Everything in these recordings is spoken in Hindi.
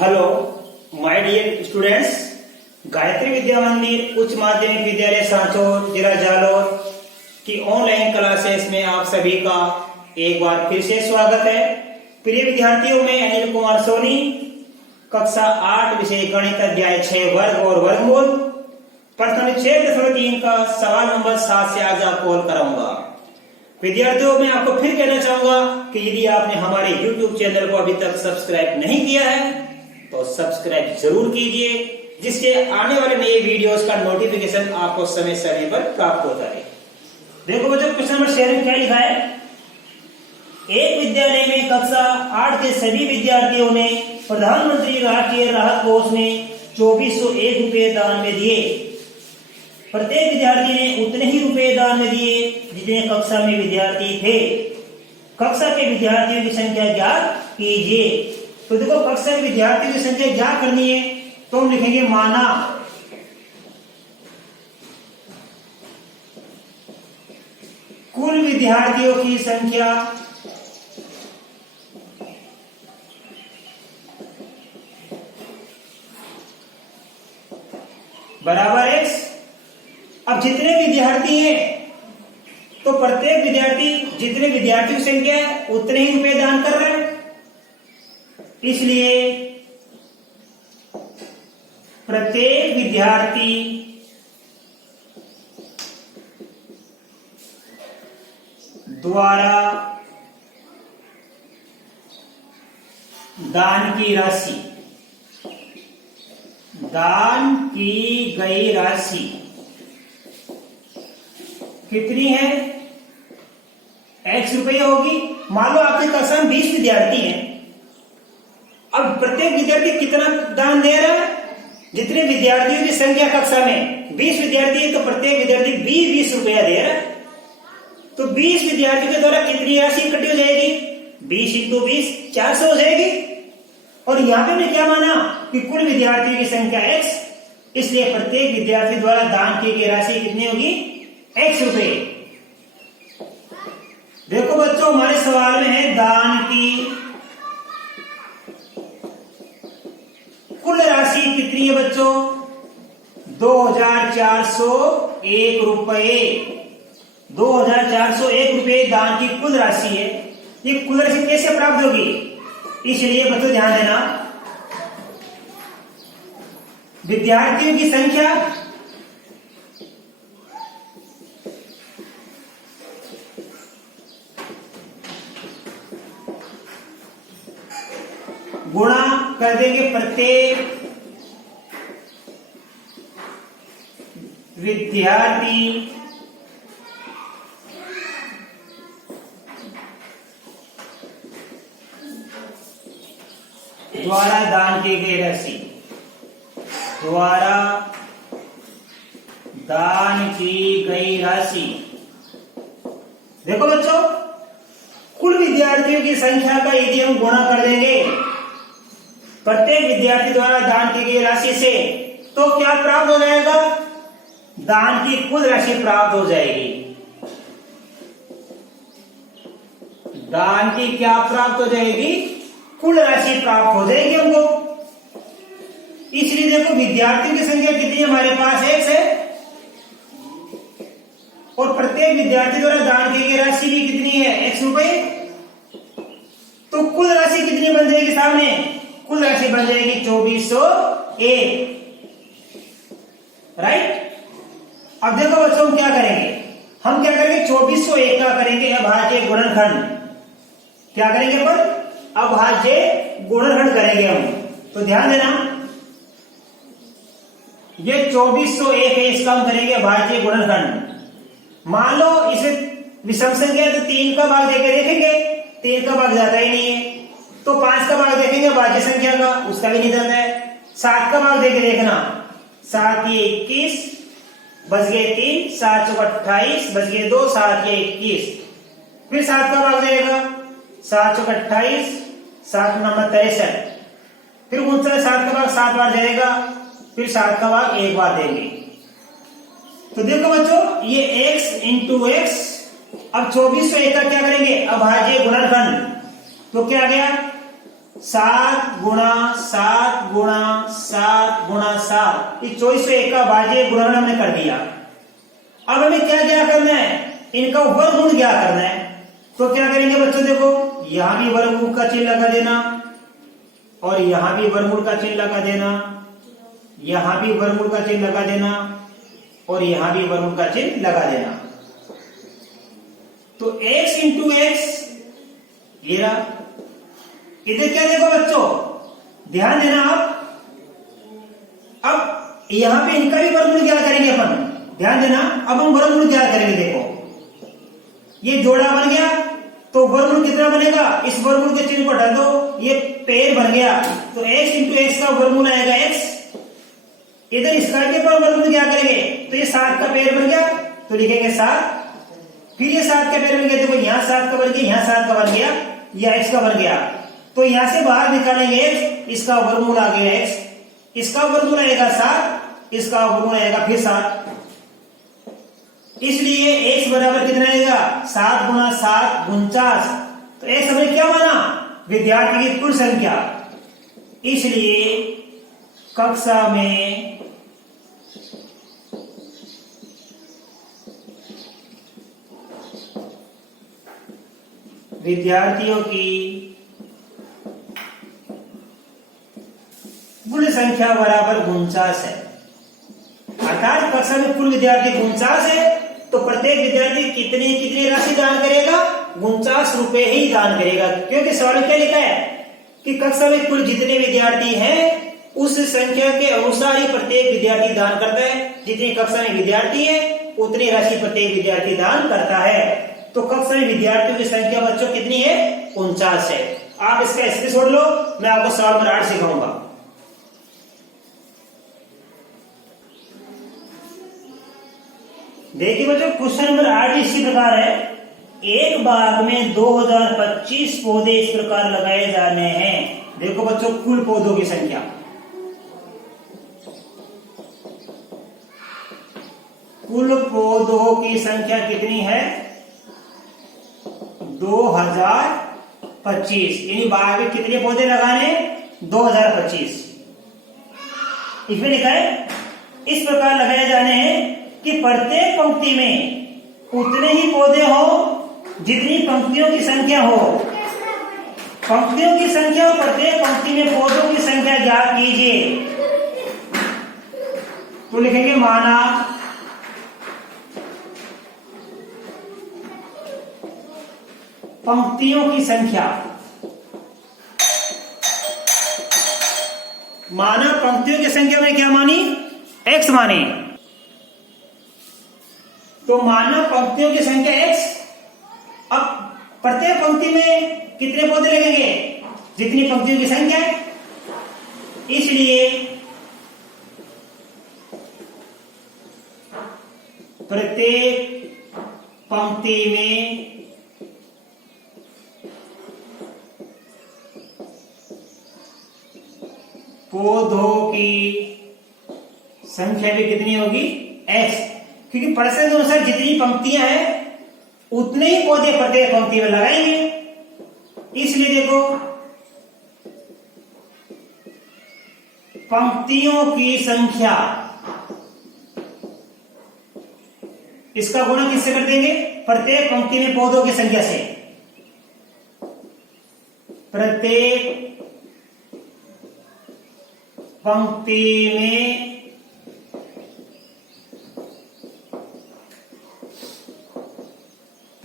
Hello my dear students, Gayatri Vidya Mandir Uchch माध्यमिक विद्यालय सांचौर जिला जालौर की ऑनलाइन क्लासेस में आप सभी का एक बार फिर से स्वागत है। प्रिय विद्यार्थियों, मैं अनिल कुमार सोनी, कक्षा 8 विषय गणित अध्याय 6 वर्ग और वर्गमूल प्रश्न 6.3 का सवाल नंबर 7 से आज आपको हल कराऊंगा। विद्यार्थियों, मैं आपको फिर कहना चाहूंगा कि यदि आपने हमारे YouTube चैनल को अभी तक सब्सक्राइब नहीं किया है तो सब्सक्राइब जरूर कीजिए, जिससे आने वाले नए वीडियोस का नोटिफिकेशन आपको समय समय पर प्राप्त होता है। देखो बच्चों, क्वेश्चन नंबर 6 में क्या लिखा है। एक विद्यालय में कक्षा 8 के सभी विद्यार्थियों ने प्रधानमंत्री राष्ट्रीय राहत कोष में 2401 रुपए दान में दिए। प्रत्येक विद्यार्थी ने उतने ही रुपए दान में दिए जितने कक्षा में विद्यार्थी थे। कक्षा के विद्यार्थियों की संख्या ज्ञात कीजिए। तो देखो, कक्षा के विद्यार्थियों की संख्या ज्ञात करनी है तो हम लिखेंगे माना कुल विद्यार्थियों की संख्या बराबर x। अब जितने विद्यार्थी हैं तो प्रत्येक विद्यार्थी जितने विद्यार्थियों की संख्या है उतने ही रुपए दान कर रहे हैं, इसलिए प्रत्येक विद्यार्थी द्वारा दान की गई राशि कितनी है? x रुपये होगी। मान लो आपकी कक्षा में 20 विद्यार्थी हैं। अब प्रत्येक विद्यार्थी कितना दान दे रहा है? जितने विद्यार्थियों की संख्या कक्षा में 20 विद्यार्थी है तो प्रत्येक विद्यार्थी 20 रुपया दे रहा है। तो 20 विद्यार्थियों के द्वारा कितनी राशि इकट्ठी हो जाएगी? 20 × 20 400 हो जाएगी। और यहां पे हमने क्या माना कि कुल विद्यार्थियों की संख्या x, इसलिए प्रत्येक विद्यार्थी द्वारा दान की गई राशि कितनी होगी? x रुपए। देखो बच्चों, हमारे सवाल में है दान की कुल राशि कितनी है बच्चों? 2401 रुपए। 2401 रुपए दान की कुल राशि है। ये कुल राशि कैसे प्राप्त होगी? इसलिए बच्चों ध्यान देना, विद्यार्थियों की संख्या गुणा कर देंगे प्रत्येक विद्यार्थी द्वारा दान की गई राशि। देखो बच्चों, कुल विद्यार्थियों की संख्या का यदि हम गुणा कर देंगे प्रत्येक विद्यार्थी द्वारा दान की गई राशि से तो क्या प्राप्त हो जाएगा? दान की कुल राशि प्राप्त हो जाएगी। दान की क्या प्राप्त हो जाएगी? कुल राशि प्राप्त हो जाएगी हमको। इसलिए देखो, विद्यार्थियों की संख्या कितनी है हमारे पास? x है। और प्रत्येक विद्यार्थी द्वारा दान की गई राशि भी कितनी है? x रुपए। तो कुल राशि कितनी बन जाएगी सामने? कुल राशि बन जाएगी 2401। राइट। अब देखो बच्चों, हम क्या करेंगे? 2401 का करेंगे अभाज्य गुणनखंड। क्या करेंगे अपन? अभाज्य गुणनखंड करेंगे हम। तो ध्यान देना, ये 2401 है, इसका हम करेंगे अभाज्य गुणनखंड। मान लो इसे विषम संख्या है तो 3 का भाग देके देखेंगे, 3 का भाग जाता ही नहीं है। तो 5 का भाग देखेंगे भाज्य संख्या का, उसका भी नहीं जाता है। 7 का भाग देके देखना, 7 ये 21 बच गए 3, 7 चौक 28 बच गए 2, 7 ये 21। फिर 7 का भाग देगा, 7 चौक 28, 7 नंबर 63। फिर 7 का भाग 7 बार जाएगा, फिर 7 का भाग 1 बार देंगे। तो देखो बच्चों, ये x इंटू एक्स। अब 2401 का क्या करेंगे? अभाज्य गुणनखंड। तो क्या आ गया? 7 गुणा 7 गुणा 7 गुणा 7, ये 2401 का भाज्य गुणन हमने कर दिया। अब हमें क्या क्या करना है, इनका वर्गमूल क्या करना है। तो क्या करेंगे बच्चों, देखो यहां भी वर्गमूल का चिन्ह लगा देना और यहां भी वर्गमूल का चिन्ह लगा देना, यहां भी वर्गमूल का चिन्ह लगा देना और यहां भी वर्गमूल का चिन्ह लगा देना। तो x इंटू एक्स ये रहा। इधर क्या देखो बच्चों, ध्यान देना आप, अब यहां पे इनका भी वर्गमूल क्या करेंगे अपन, ध्यान देना। अब हम वर्गमूल क्या करेंगे, देखो ये जोड़ा बन गया तो वर्गमूल कितना बनेगा, इस वर्गमूल के चिन्ह को हटा दो, ये पेड़ बन गया। तो x इंटू एक्स का वर्गमूल आएगा x। इधर इसका के पर वर्गमूल क्या करेंगे, तो ये 7 का पेड़ बन गया तो लिखेंगे 7। फिर ये 7 का पेड़ बन गया, देखो यहाँ 7 का बन गया, यहाँ 7 का बन गया, यह x का बन गया। तो यहां से बाहर निकालेंगे x, इसका वर्गमूल आ गया x, इसका वर्गमूल आएगा 7, इसका वर्गमूल आएगा फिर 7। इसलिए x बराबर कितना आएगा, 7 गुणा 7 49। तो x हमने क्या माना, विद्यार्थी की कुल संख्या। इसलिए कक्षा में विद्यार्थियों की कुल संख्या बराबर 49 है। अर्थात कक्षा में कुल विद्यार्थी 49 है तो प्रत्येक विद्यार्थी कितनी राशि दान करेगा, 49 रुपए ही दान करेगा। क्योंकि सवाल में क्या लिखा है कि कक्षा में कुल जितने विद्यार्थी हैं उस संख्या के अनुसार ही प्रत्येक विद्यार्थी दान करता है। जितनी कक्षा में विद्यार्थी है उतनी राशि प्रत्येक विद्यार्थी दान करता है। तो कक्षा में विद्यार्थियों की संख्या बच्चों कितनी है, 49 है। आप इसका स्क्रीनशॉट लो, मैं आपको सवाल नंबर 8 सिखाऊंगा। देखिए बच्चों, क्वेश्चन नंबर 8 इसी प्रकार है। एक बाग में 2025 पौधे इस प्रकार लगाए जाने हैं। देखो बच्चों, कुल पौधों की संख्या, कुल पौधों की संख्या कितनी है, 2025। यानी बाग में कितने पौधे लगाने, 2025। इसमें लिखा है इस प्रकार लगाए जाने हैं कि प्रत्येक पंक्ति में उतने ही पौधे हो जितनी पंक्तियों की संख्या हो। पंक्तियों की संख्या और प्रत्येक पंक्ति में पौधों की संख्या ज्ञात कीजिए। तो लिखेंगे माना पंक्तियों की संख्या, माना पंक्तियों की संख्या में क्या मानी, x मानी। तो माना पंक्तियों की संख्या x। अब प्रत्येक पंक्ति में कितने पौधे लगेंगे, जितनी पंक्तियों की संख्या है। इसलिए प्रत्येक पंक्ति में पौधों की संख्या भी कितनी होगी, x। क्योंकि प्रश्न के अनुसार जितनी पंक्तियां हैं उतने ही पौधे प्रत्येक पंक्ति में लगाएंगे। इसलिए देखो पंक्तियों की संख्या, इसका गुणा किससे कर देंगे, प्रत्येक पंक्ति में पौधों की संख्या से। प्रत्येक पंक्ति में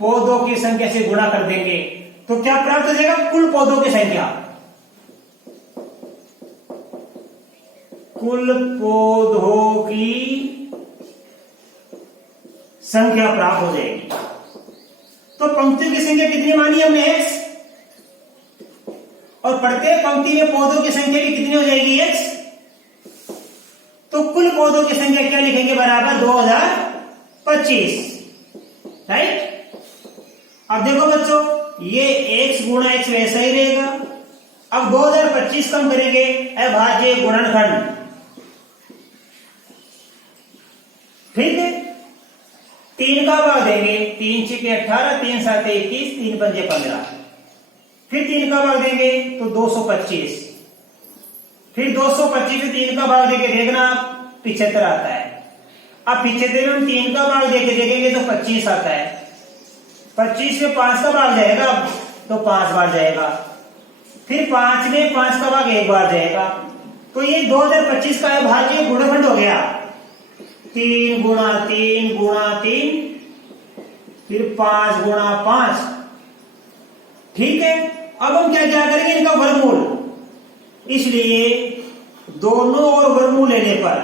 पौधों की संख्या से गुणा कर देंगे तो क्या प्राप्त हो जाएगा, कुल पौधों की संख्या। कुल पौधों की संख्या प्राप्त हो जाएगी। तो पंक्तियों की संख्या कितनी मानी हमने, x। और प्रत्येक पंक्ति में पौधों की संख्या भी कितनी हो जाएगी, x। तो कुल पौधों की संख्या क्या लिखेंगे, बराबर 2025, राइट। अब देखो बच्चों, ये x गुणा x वैसा ही रहेगा। अब 2025 कम करेंगे, अभाज्य गुणनखंड, ठीक है। 3 का भाग देंगे, 3 छिके 18, 3 7 21, 3 पंजे 15। फिर 3 का भाग देंगे तो 225, फिर 225 में 3 का भाग देके देखना 75 आता है। अब 75 में हम 3 का भाग देके देखेंगे तो 25 आता है। 25 में 5 का भाग जाएगा तो 5 बार जाएगा, फिर 5 में 5 का भाग 1 बार जाएगा। तो ये 2025 का अभाज्य गुणनखंड हो गया। 3 गुणा 3 गुणा 3, फिर 5 गुणा 5। ठीक है, अब हम क्या क्या करेंगे, इनका वर्गमूल। इसलिए दोनों ओर वर्गमूल लेने पर,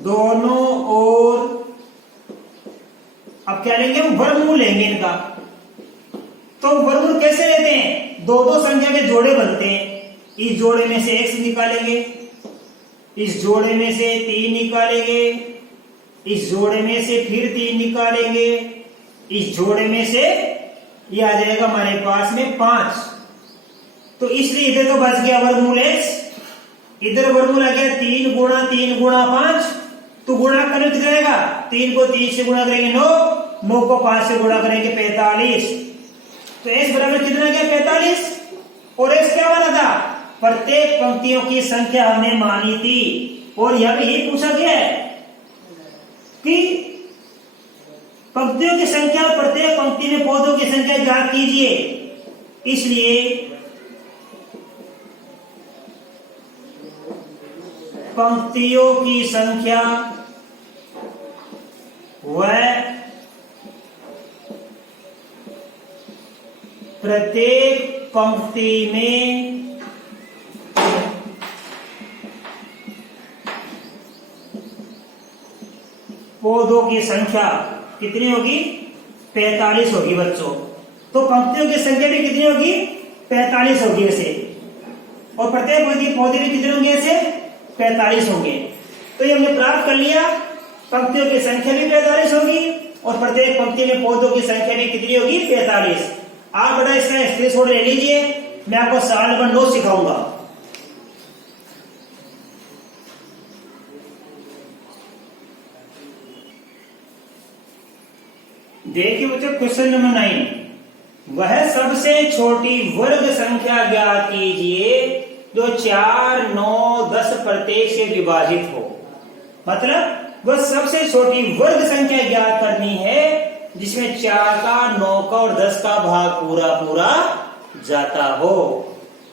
दोनों ओर अब क्या लेंगे, हम वर्गमूल लेंगे इनका। तो वर्गमूल कैसे लेते हैं, दो दो संख्या के जोड़े बनते हैं। इस जोड़े में से x निकालेंगे, इस जोड़े में से 3 निकालेंगे, इस जोड़े में से फिर 3 निकालेंगे, इस जोड़े में से ये आ जाएगा हमारे पास में 5। तो इसलिए इधर तो बच गया वर्गमूल x, इधर वर्गमूल आ गया 3 गुणा 3 गुणा 5। तो गुणा करने कितना आएगा, 3 को 3 से गुणा करेंगे 9, 9 को 5 से गुणा करेंगे 45। तो x बराबर कितना आ गया 45। और x क्या माना था, प्रत्येक पंक्तियों की संख्या हमने मानी थी। और यह भी यही पूछा गया है कि पंक्तियों की संख्या, प्रत्येक पंक्ति में पौधों की संख्या ज्ञात कीजिए। इसलिए पंक्तियों की संख्या व प्रत्येक पंक्ति में पौधों की संख्या कितनी होगी, 45 होगी बच्चों। तो पंक्तियों की संख्या भी कितनी होगी, 45 होगी ऐसे, और प्रत्येक पौधे भी कितने होंगे ऐसे, 45 होंगे। तो ये हमने प्राप्त कर लिया, पंक्तियों की संख्या भी 45 होगी और प्रत्येक पंक्ति में पौधों की संख्या भी कितनी होगी, 45। आप बड़ा इसका स्क्रीनशॉट ले लीजिए, मैं आपको सवाल नंबर 9 सिखाऊंगा। देखिए बच्चों, क्वेश्चन नंबर 9, वह सबसे छोटी वर्ग संख्या ज्ञात कीजिए जो 4, 9, 10 प्रत्येक से विभाजित हो। मतलब वह सबसे छोटी वर्ग संख्या ज्ञात करनी है जिसमें 4 का, 9 का और 10 का भाग पूरा पूरा जाता हो।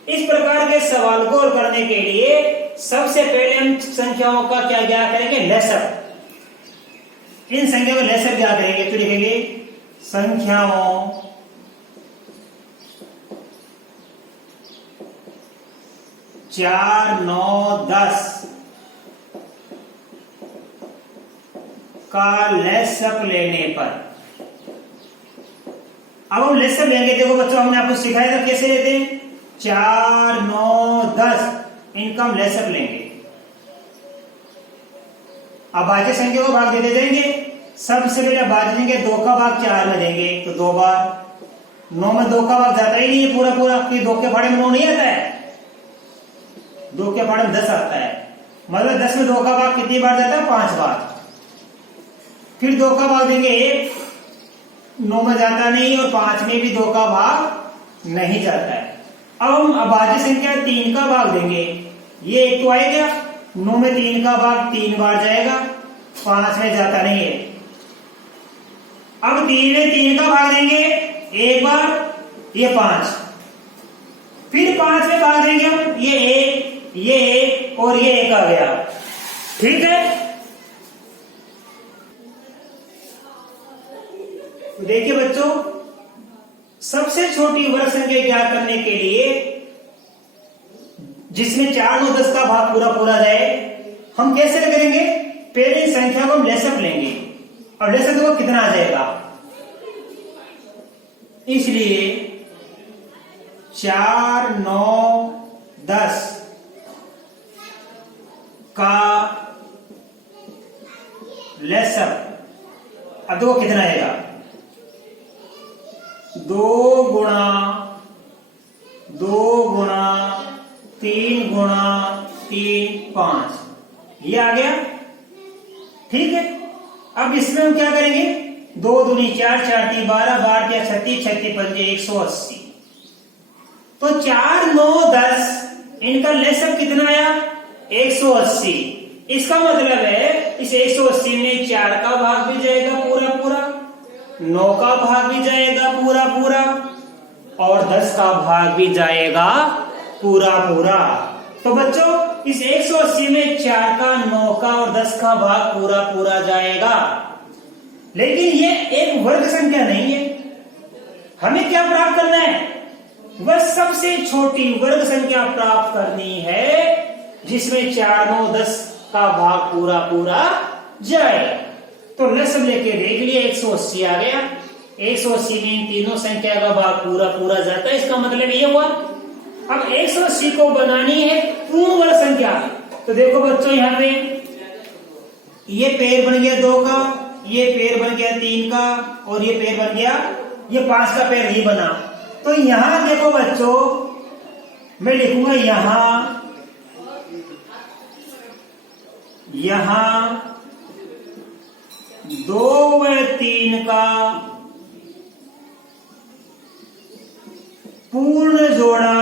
इस प्रकार के सवाल को हल करने के लिए सबसे पहले हम संख्याओं का क्या ज्ञात करेंगे, लसब। इन संख्या को लसब ज्ञात करेंगे। तो लिखेंगे संख्याओं चार, 9, 10 का लसब लेने पर। अब हम लसब लेंगे। देखो बच्चों, हमने आपको सिखाया था कैसे लेते हैं, 4, 9, 10 इनका हम लसब लेंगे। अब भाज्य संख्या को भाग देते जाएंगे। सबसे पहले भाग लेंगे, 2 का भाग 4 में देंगे तो 2 बार। 9 में 2 का भाग जाता ही नहीं है पूरा पूरा, कि 2 के फाड़े में 9 नहीं आता है, 2 के फाड़े में 10 आता है। मतलब 10 में 2 का भाग कितनी बार जाता है, 5 बार। फिर 2 का भाग देंगे 1, 9 में जाता नहीं और 5 में भी 2 का भाग नहीं जाता है। अब हम अभाज्य संख्या 3 का भाग देंगे। ये एक तो आएगा, 9 में 3 का भाग 3 बार जाएगा, 5 में जाता नहीं है। अब 3 में 3 का भाग देंगे 1 बार, ये 5। फिर 5 में भाग देंगे हम, ये 1, ये 1 और ये 1 आ गया। ठीक है, देखिए बच्चों, सबसे छोटी वर्ग संख्या ज्ञात करने के लिए जिसमें 4, 9, 10 का भाग पूरा पूरा जाए, हम कैसे करेंगे, पहले इस संख्या को हम लसब लेंगे। और लसब देखो कितना आ जाएगा, इसलिए 4, 9, 10 का लसब। अब देखो कितना आएगा, 2 गुणा 2 गुणा 3 गुणा 3, 5 ये आ गया। ठीक है, अब इसमें हम क्या करेंगे, 2 दूनी 4, 4 ती 12, 12 या 36, 36 पंजे 180। तो 4, 9, 10 इनका लेसअप कितना आया? 180। इसका मतलब है इस 180 में 4 का भाग भी जाएगा पूरा पूरा, 9 का भाग भी जाएगा पूरा पूरा और 10 का भाग भी जाएगा पूरा पूरा। तो बच्चों इस 180 में 4 का, 9 का और 10 का भाग पूरा पूरा जाएगा। लेकिन ये एक वर्ग संख्या नहीं है। हमें क्या प्राप्त करना है? वह सबसे छोटी वर्ग संख्या प्राप्त करनी है जिसमें 4, 9, 10 का भाग पूरा पूरा जाए। तो लसम लेके देख लिया, 180 आ गया। 180 में इन तीनों संख्या का भाग पूरा पूरा जाता है। इसका मतलब ये हुआ अब 180 को बनानी है पूर्ण वर्ग संख्या। तो देखो बच्चों यहाँ पे ये पेड़ बन गया 2 का, ये पेड़ बन गया 3 का और ये पेड़ बन गया, ये 5 का पेड़ नहीं बना। तो यहां देखो बच्चों मैं लिखूंगा यहां 2 व 3 का पूर्ण जोड़ा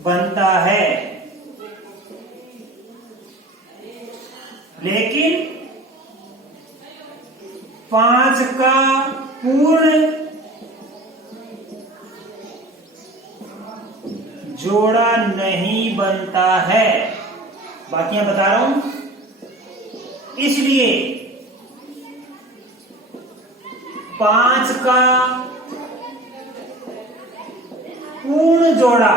बनता है, लेकिन 5 का पूर्ण जोड़ा नहीं बनता है। बाकियां बता रहा हूं। इसलिए 5 का पूर्ण जोड़ा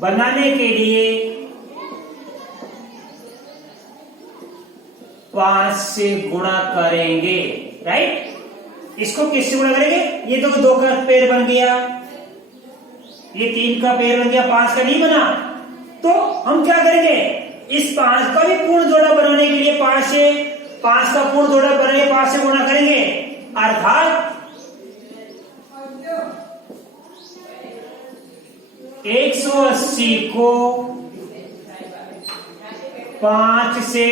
बनाने के लिए 5 से गुणा करेंगे, राइट। इसको किससे गुणा करेंगे? ये तो 2 का पेड़ बन गया, ये 3 का पेड़ बन गया, 5 का नहीं बना। तो हम क्या करेंगे? इस 5 का भी पूर्ण जोड़ा बनाने के लिए 5 का पूर्ण जोड़ा बनाने 5 से गुणा करेंगे, अर्थात 180 को 5 से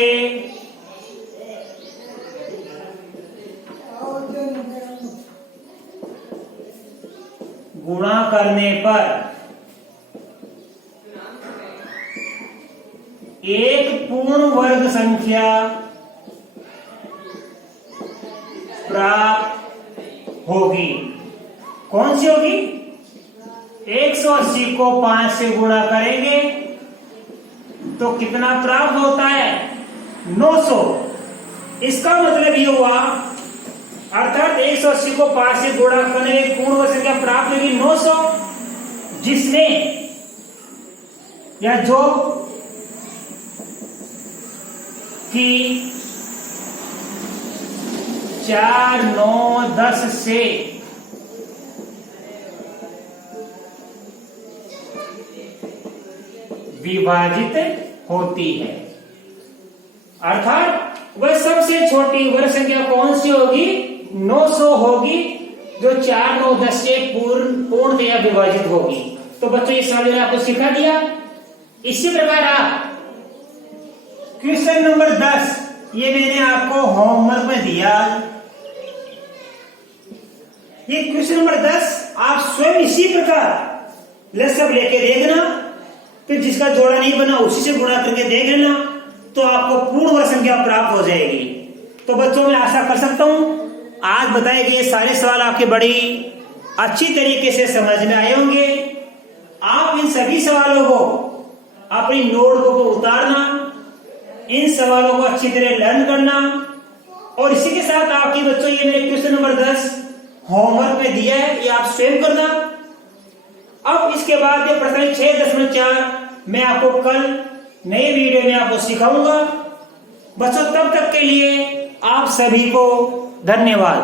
गुणा करने पर एक पूर्ण वर्ग संख्या प्राप्त होगी। कौन सी होगी? 180 को 5 से गुणा करेंगे तो कितना प्राप्त होता है? 900। इसका मतलब ये हुआ, अर्थात 180 को 5 से गुणा करने एक पूर्ण वर्ग संख्या प्राप्त होगी 900, जिसने या जो कि 4, 9, 10 से विभाजित होती है। अर्थात वह सबसे छोटी वर्ग संख्या कौन सी होगी? 900 होगी, जो 4, 9, 10 से पूर्णतया विभाजित होगी। तो बच्चों ये सवाल आपको सिखा दिया। इसी प्रकार आप क्वेश्चन नंबर 10 ये मैंने आपको होमवर्क में दिया। ये क्वेश्चन नंबर 10 आप स्वयं इसी प्रकार लसब लेके देखना, फिर जिसका जोड़ा नहीं बना उसी से गुणा करके देख लेना, तो आपको पूर्ण वर्ग संख्या प्राप्त हो जाएगी। तो बच्चों मैं आशा कर सकता हूं आज बताए गए सारे सवाल आपके बड़ी अच्छी तरीके से समझ में आए होंगे। आप इन सभी सवालों को अपनी नोटबुक को उतारना, इन सवालों को अच्छी तरह लर्न करना, और इसी के साथ आपकी बच्चों ये मेरे क्वेश्चन नंबर 10 होमवर्क में दिया है, ये आप स्वयं करना। अब इसके बाद ये प्रश्न 6.4 मैं आपको कल नए वीडियो में आपको सिखाऊंगा। बच्चों तब तक के लिए आप सभी को धन्यवाद।